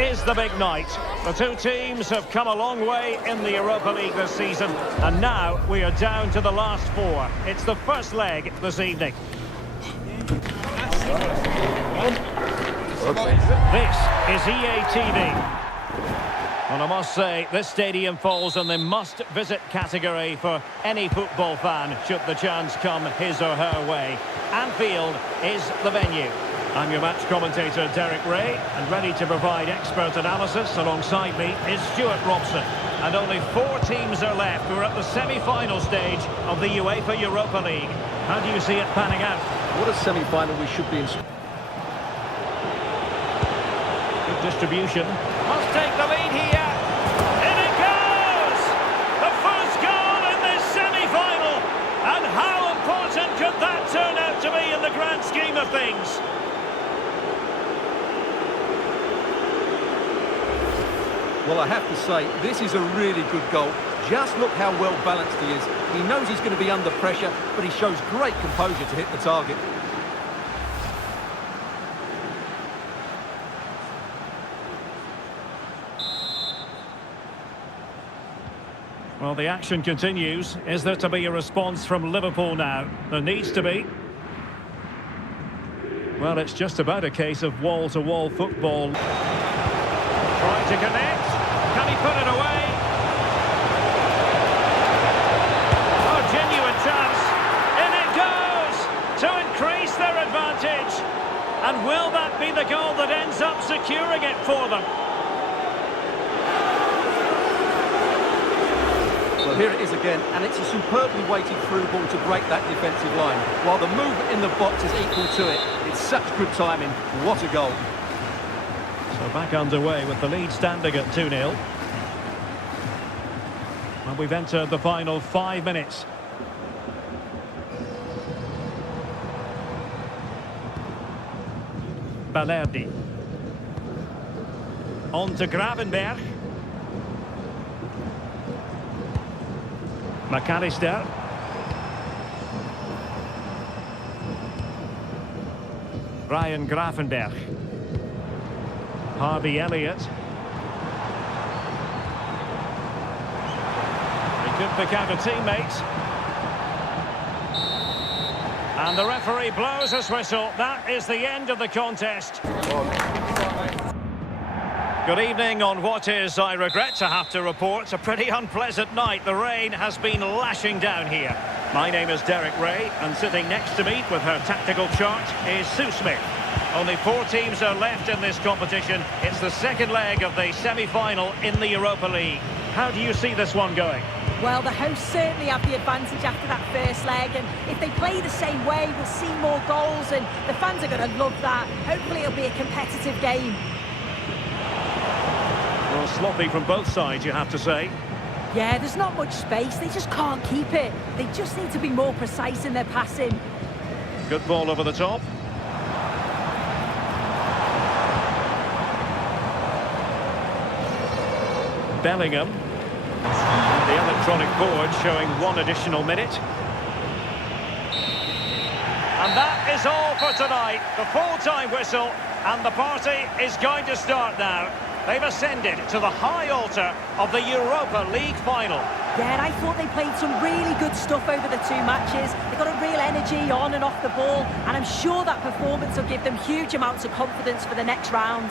is the big night. The two teams have come a long way in the Europa League this season, and now we are down to the last four. It's the first leg this evening. This is EA TV. And I must say, this stadium falls in the must-visit category for any football fan, should the chance come his or her way. Anfield is the venue. I'm your match commentator, Derek Ray, and ready to provide expert analysis alongside me is Stuart Robson. And only 4 teams are left. We're at the semi-final stage of the UEFA Europa League. How do you see it panning out? What a semi-final we should be in. Good distribution. Must take the lead here. In it goes! The first goal in this semi-final. And how important could that turn out to be in the grand scheme of things? Well, I have to say, this is a really good goal. Just look how well balanced he is. He knows he's going to be under pressure, but he shows great composure to hit the target. Well, the action continues. Is there to be a response from Liverpool now? There needs to be. Well, it's just about a case of wall-to-wall football. Trying to connect. Can he put it away? Oh, genuine chance. In it goes to increase their advantage. And will that be the goal that ends up securing it for them? Well, here it is again, and it's a superbly weighted through ball to break that defensive line. While the movement in the box is equal to it, it's such good timing. What a goal. So back underway with the lead standing at 2-0. And we've entered the final 5 minutes. Balerdi. On to Gravenberg. McAllister. Ryan Gravenberg. Harvey Elliott. He could pick out a teammate. And the referee blows his whistle. That is the end of the contest. Good evening on what is, I regret to have to report, a pretty unpleasant night. The rain has been lashing down here. My name is Derek Ray, and sitting next to me with her tactical chart is Sue Smith. Only 4 teams are left in this competition. It's the second leg of the semi-final in the Europa League. How do you see this one going? Well, the hosts certainly have the advantage after that first leg, and if they play the same way, we'll see more goals, and the fans are going to love that. Hopefully it'll be a competitive game. Well, sloppy from both sides, you have to say. Yeah, there's not much space. They just can't keep it. They just need to be more precise in their passing. Good ball over the top. Bellingham. The electronic board showing 1 additional minute. And that is all for tonight. The full-time whistle, and the party is going to start now. They've ascended to the high altar of the Europa League Final. Yeah, and I thought they played some really good stuff over the 2 matches. They got a real energy on and off the ball, and I'm sure that performance will give them huge amounts of confidence for the next round.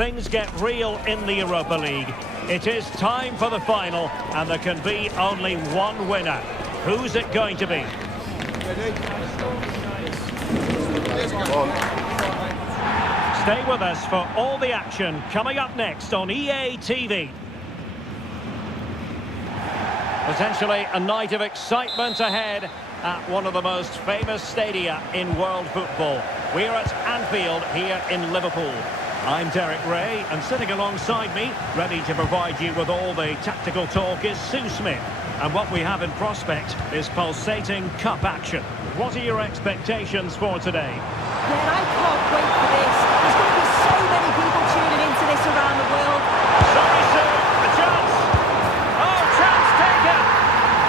things get real in the Europa League. It is time for the final, and there can be only one winner. Who's it going to be? Stay with us for all the action coming up next on EA TV. Potentially a night of excitement ahead at one of the most famous stadia in world football. We're at Anfield here in Liverpool. I'm Derek Ray, and sitting alongside me, ready to provide you with all the tactical talk, is Sue Smith. And what we have in prospect is pulsating cup action. What are your expectations for today? Yeah, I can't wait for this. There's going to be so many people tuning into this around the world. Sorry, Sue, a chance. Oh, chance taken.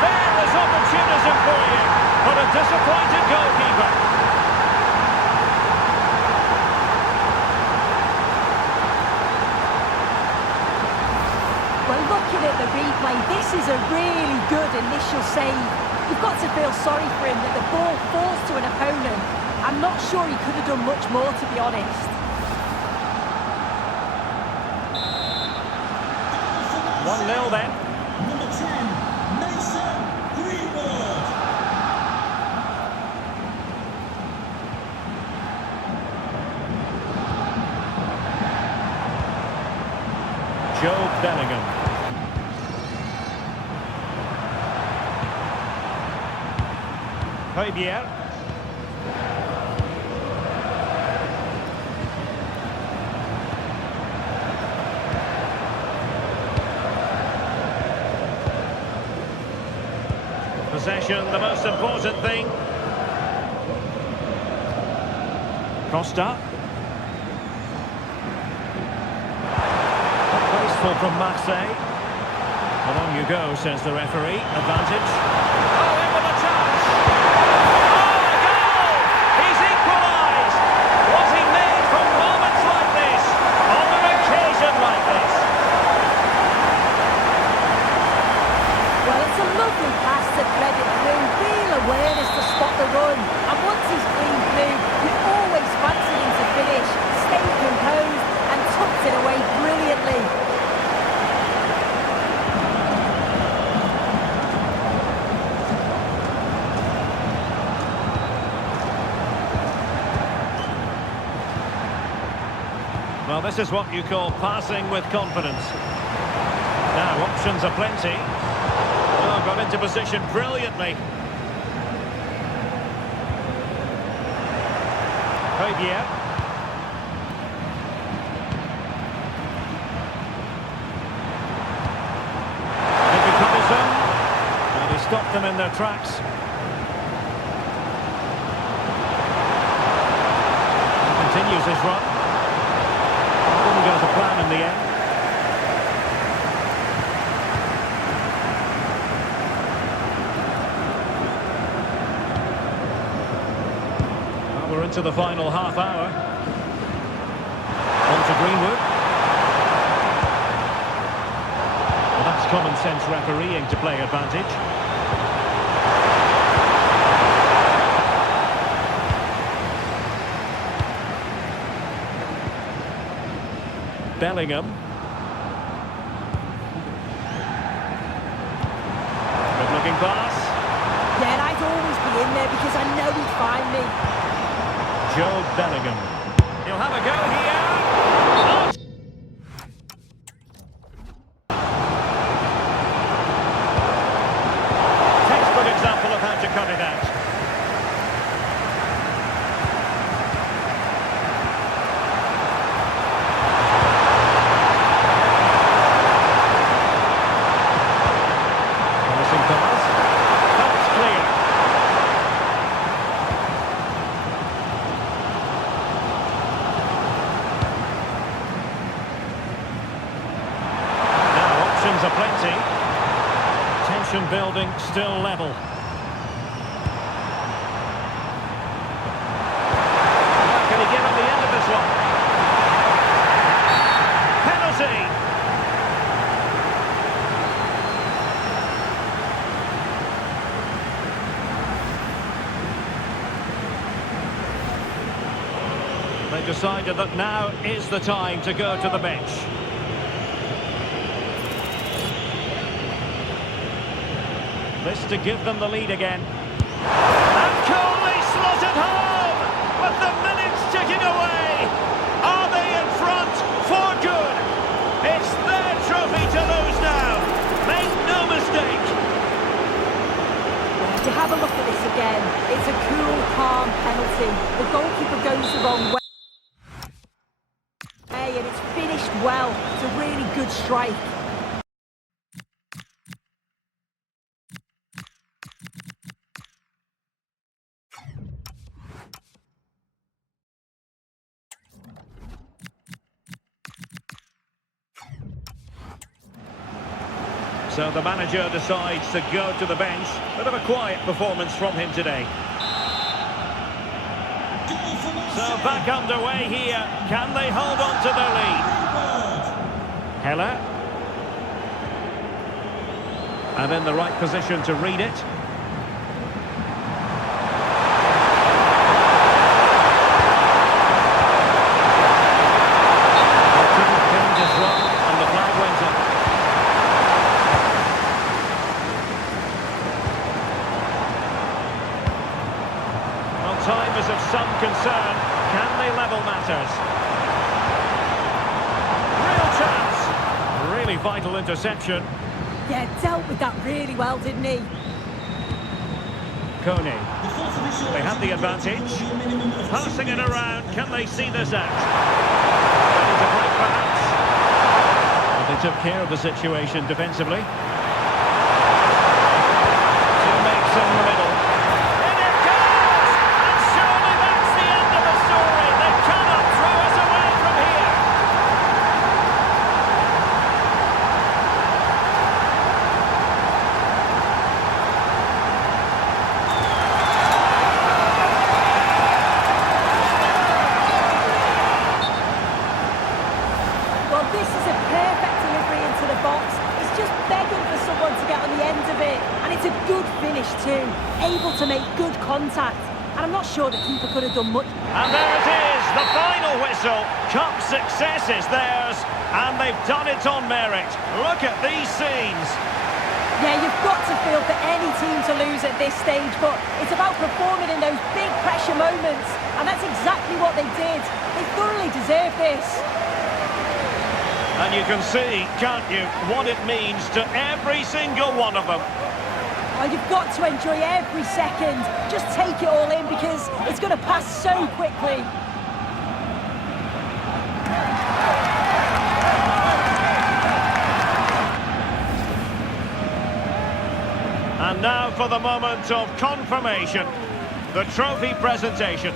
There is opportunism for you, but a disappointed goalkeeper. Well, looking at the replay, this is a really good initial save. You've got to feel sorry for him that the ball falls to an opponent. I'm not sure he could have done much more, to be honest. 1-0 then. Number 10, Mason Greenwood. Joe Bellingham. Fabier. Possession, the most important thing. Costa. Wasteful from Marseille. Well, on you go, says the referee. Advantage. Oh, in with a chance. Oh, a goal! He's equalised. Was he made from moments like this? On an occasion like this? Well, it's a lovely pass to thread it through. Real awareness to spot the run. And once he's clean through, he always fancied him to finish. Stayed composed and tucked it away brilliantly. Well, this is what you call passing with confidence. Now, options are plenty. Oh, got into position brilliantly. Fabier. Maybe troublesome. And he stopped them in their tracks. He continues his run. Didn't go to plan in the end. Well, we're into the final half hour. On to Greenwood. Well, that's common sense refereeing to play advantage. Bellingham. Good looking pass. Yeah, and I'd always be in there because I know he'd find me. Joe Bellingham. He'll have a go here. Oh! Textbook example of how to cut it out. Are plenty. Tension building, still level. Can he get on the end of this one? Penalty! They decided that now is the time to go to the bench. This to give them the lead again. And Coley slotted home with the minutes ticking away. Are they in front for good? It's their trophy to lose now. Make no mistake. If you have a look at this again, it's a cool, calm penalty. The goalkeeper goes the wrong way and it's finished well. It's a really good strike. So the manager decides to go to the bench. Bit of a quiet performance from him today. So back underway here. Can they hold on to their lead? Heller. And in the right position to read it. He couldn't finish his run and the flag went up. Time is of some concern. Can they level matters? Real chance. Really vital interception. Yeah, dealt with that really well, didn't he? Coney. They have the advantage. Passing it around. Can they see this out? Ready to break perhaps. But they took care of the situation defensively. Teammates in the middle. This is a perfect delivery into the box. It's just begging for someone to get on the end of it. And it's a good finish too. Able to make good contact. And I'm not sure the keeper could have done much. And there it is, the final whistle. Cup success is theirs. And they've done it on merit. Look at these scenes. Yeah, you've got to feel for any team to lose at this stage. But it's about performing in those big pressure moments. And that's exactly what they did. They thoroughly deserve this. And you can see, can't you, what it means to every single one of them. Oh, you've got to enjoy every second. Just take it all in because it's going to pass so quickly. And now for the moment of confirmation. The trophy presentation.